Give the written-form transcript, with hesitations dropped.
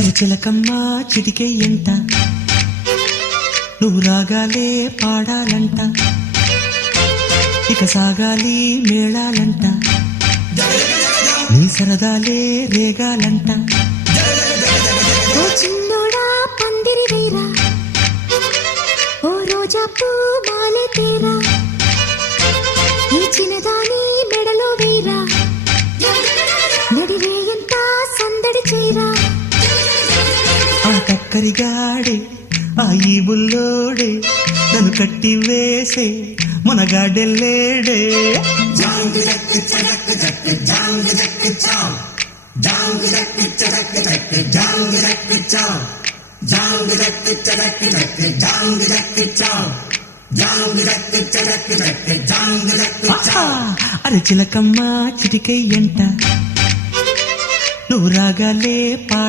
అరచిలకమ్మ చిటికే ఎంత నువ్వు రాగాలే పాడాలంట ఇక సాగాలి మేళాలంట నీ సరదాలే రేగాలంట ఓ చిన్నోడా పందిరి వేరా ఓ రోజా పూ మాలే తేరా ఈ చిన్నదాని మెడలో వేరా నడిరే ఎంత సందడి చేరా ఆ కక్కరిగాడే ఆ ఈ బుల్లోడే నన్ను కట్టి వేసే మునగాడెల్లేడే అరచిలకమ్మ చిటికై ఎంట నువ్వు రాగాలే పాడ